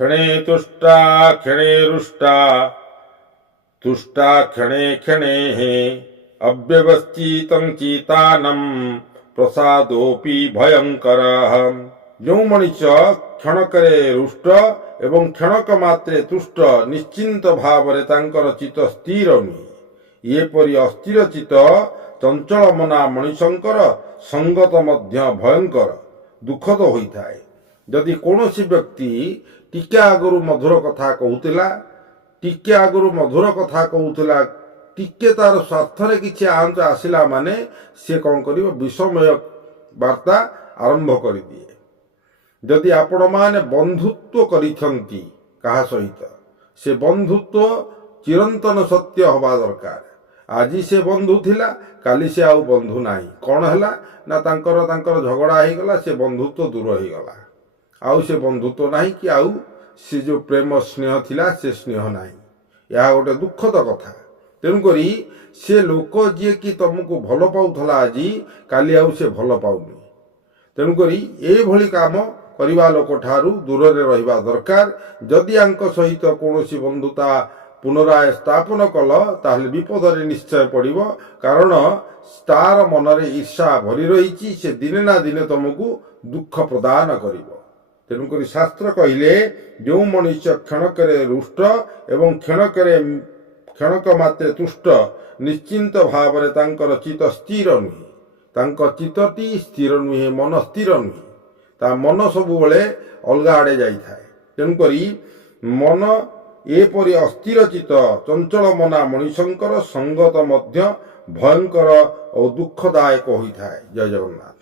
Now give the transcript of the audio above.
क्षणे तुष्टा क्षणे रुष्टा तुष्टा क्षणे क्षणे अव्यवस्थितं चितानं प्रसादोपि भयंकर। जो मनीष क्षणकरे रुष्ट एवं क्षणक मात्रे तुष्ट निश्चिंत भावरे तांकर चित्त स्थिर नुहे, एपरि अस्थिर चित्त चंचल मना मनीषंकर संगत मध्य भयंकर दुखद होइथाए। यदि कौनसी व्यक्ति टिके आगु मधुर कथा कहूला, टिके आगु मधुर कथा कहूला, टिके तार स्वार्थरे किछि आंच आसिला माने से कौन करिवो विषमय वार्ता आरंभ कर दिए। यदि आपण माने बंधुत्व करिथंती कहा सहित, से बंधुत्व चिरंतन सत्य हवा दरकार। आज से बंधु थिला, काली से आउ बंधु नाही। कौन हैला ना तांकर झगड़ा हो गला, से बंधुत्व दूर हो गला। आउ से बंधुत्व नाही कि आउ से जो प्रेम स्नेह थिला से स्नेह नाही। यह गोटे दुखद कथा। तेणुकरी से लोक जी कि तुमको भल पाउथला आज काली आउ से भल पाउनी। तेणुकरी ए भली काम करवा लोक ठारू दूर रहिबा दरकार। जदि आंक सहित कौनसी बंधुता पुनराय स्थापन कल ताहले विपदरे निश्चय पड़िबो, कारण तार मनरे ईर्षा भरी रही। से दिने ना दिने तुमको दुख प्रदान करिबो। तेणुकरी शास्त्र कहिले जो मनुष्य क्षणकरे रुष्ट एवं क्षणक मात्रे तुष्ट निश्चिंत भावरे तांकर चित्त स्थिर नुहे, तांक चित्तटी स्थिर नुहे, मन स्थिर नुहे, ता मन सबु बेले अलगा आड़े जाई थाए। तेणुकरी मन एपरि अस्थिर चित्त चंचल मना मनीषंकर संगत मध्य भयंकर और दुखदायक होइथाए। जय जगन्नाथ।